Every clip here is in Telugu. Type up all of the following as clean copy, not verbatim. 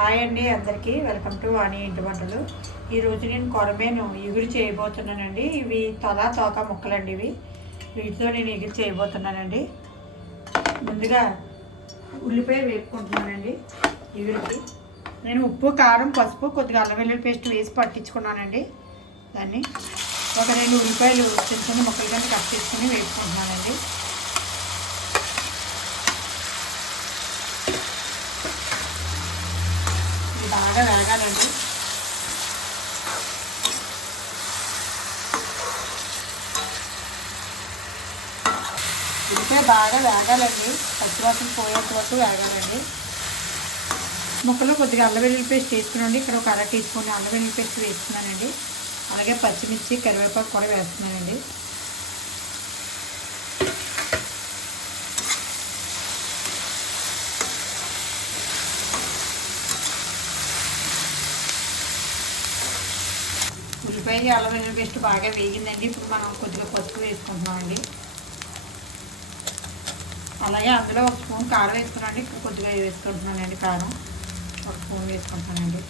హాయ్ అండి, అందరికీ వెల్కమ్ టు వాణి ఇంటి వంటలు. ఈరోజు నేను కొరమేను ఎగురు చేయబోతున్నానండి. ఇవి తోక ముక్కలండి. వీటితో నేను ఎగురు చేయబోతున్నానండి. ముందుగా ఉల్లిపాయ వేపుకుంటున్నానండి. ఎగురికి నేను ఉప్పు, కారం, పసుపు, కొద్దిగా అల్లం వెల్లుల్లి పేస్ట్ వేసి పట్టించుకున్నానండి. దాన్ని ఒక 2 ఉల్లిపాయలు చిన్న చిన్న ముక్కలు కింద కట్ చేసుకుని వేపుకుంటున్నానండి. బాగా వేగాలండి. ఉల్లిపాయ బాగా వేగాలండి, పచ్చివాసన పోయేంత వరకు వేగాలండి. ముక్కలు కొద్దిగా అల్లం వెల్లుల్లి పేస్ట్ వేసుకున్నాండి. ఇక్కడ ఒక 1/2 టీ స్పూన్ అల్లం వెల్లుల్లి పేస్ట్ వేస్తున్నానండి. అలాగే పచ్చిమిర్చి, కరివేపాకు కూడా వేస్తున్నానండి. ఉల్లిపాయ అల్లం వెల్లుల్లి పేస్ట్ బాగా వేగిందండి. ఇప్పుడు మనం కొద్దిగా పసుపు వేసుకుంటున్నామండి. అలాగే అందులో 1 స్పూన్ కారం వేసుకున్నాండి. ఇక్కడ కొద్దిగా వేసుకుంటున్నానండి. కారం 1 స్పూన్ వేసుకుంటున్నానండి.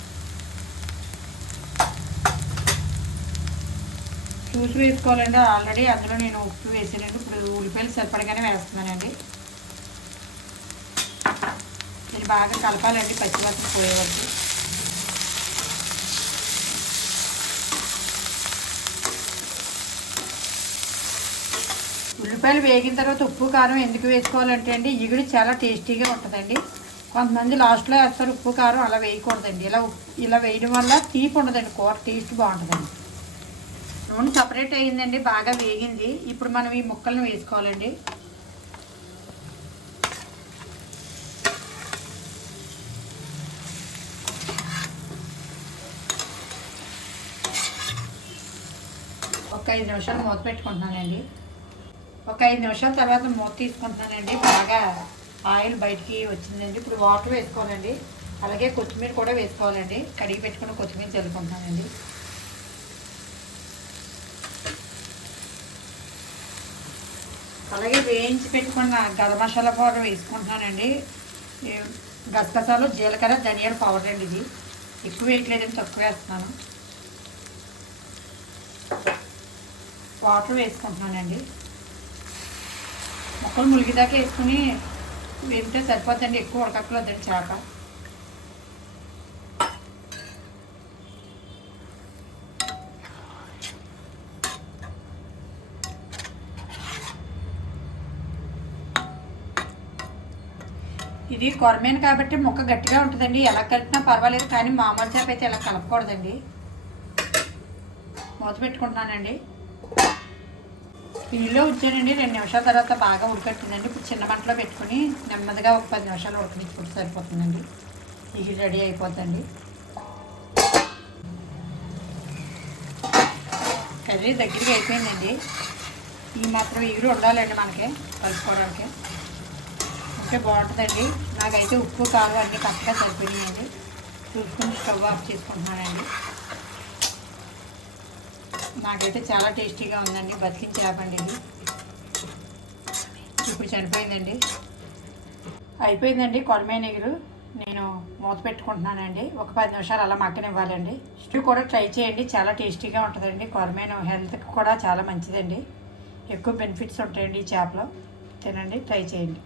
చూసి వేసుకోవాలండి. ఆల్రెడీ అందులో నేను ఉప్పు వేసానండి. ఇప్పుడు ఉల్లిపాయలు సరిపడగానే వేస్తున్నానండి. ఇది బాగా కలపాలండి, పచ్చివాసన పోయే వరకు. ఉల్లిపాయలు వేగిన తర్వాత ఉప్పు, కారం ఎందుకు వేసుకోవాలంటే అండి, ఇగురు చాలా టేస్టీగా ఉంటుందండి. కొంతమంది లాస్ట్లో వేస్తారు ఉప్పు, కారం. అలా వేయకూడదండి. ఇలా వేయడం వల్ల తీపి ఉండదండి, కూర టేస్ట్ బాగుంటుందండి. నూనె సపరేట్ అయ్యిందండి, బాగా వేగింది. ఇప్పుడు మనం ఈ ముక్కలను వేసుకోవాలండి. ఒక 5 నిమిషాలు మూత పెట్టుకుంటున్నానండి. ఒక 5 నిమిషాల తర్వాత మూత తీసుకుంటున్నానండి. బాగా ఆయిల్ బయటికి వచ్చిందండి. ఇప్పుడు వాటర్ వేసుకోవాలండి. అలాగే కొత్తిమీర కూడా వేసుకోవాలండి. కడిగి పెట్టుకుని కొత్తిమీర చల్లుకుంటున్నానండి. అలాగే వేయించి పెట్టుకున్న గరం మసాలా పౌడర్ వేసుకుంటున్నానండి. గసగసాలు, జీలకర్ర, ధనియాల పౌడర్ అండి. ఇది ఎక్కువ వేయట్లేదండి, తక్కువ వేస్తున్నాను. వాటర్ వేసుకుంటున్నానండి. ముక్కలు ములిగిదాకా వేసుకుని వేపితే సరిపోద్దండి, ఎక్కువ ఉడకక్కలేదండి చేప. ఇది కొరమేను కాబట్టి ముక్క గట్టిగా ఉంటుందండి. ఎలా కలిపినా పర్వాలేదు, కానీ మామూలు చేప అయితే ఎలా కలపకూడదండి. మూత పెట్టుకుంటున్నానండి. స్పీడ్లో ఉంచానండి. 2 నిమిషాల తర్వాత బాగా ఉడకట్టిందండి. ఇప్పుడు చిన్న మంటలో పెట్టుకుని నెమ్మదిగా ఒక 10 నిమిషాలు ఉడకనిచ్చుకుంటే సరిపోతుందండి. ఇది రెడీ అయిపోతుంది. కర్రీ దగ్గరికి అయిపోయిందండి. ఈ మాత్రం ఎగురు ఉండాలండి మనకి కలుపుకోవడానికి. ఉంటే బాగుంటుందండి. నాకైతే ఉప్పు, కారం అన్నీ కరెక్ట్గా సరిపోయినాయండి. చూసుకుని స్టవ్ ఆఫ్ చేసుకుంటున్నానండి. నాకైతే చాలా టేస్టీగా ఉందండి. బతికిన చేపండి ఇది. ఇప్పుడు చనిపోయిందండి. అయిపోయిందండి కొరమేను ఎగురు. నేను మూత పెట్టుకుంటున్నానండి. ఒక 10 నిమిషాలు అలా మగ్గనివ్వాలండి. స్టవ్ కూడా ట్రై చేయండి, చాలా టేస్టీగా ఉంటుందండి. కొరమేను హెల్త్కి కూడా చాలా మంచిదండి. ఎక్కువ బెనిఫిట్స్ ఉంటాయండి ఈ చేపలో. తినండి, ట్రై చేయండి.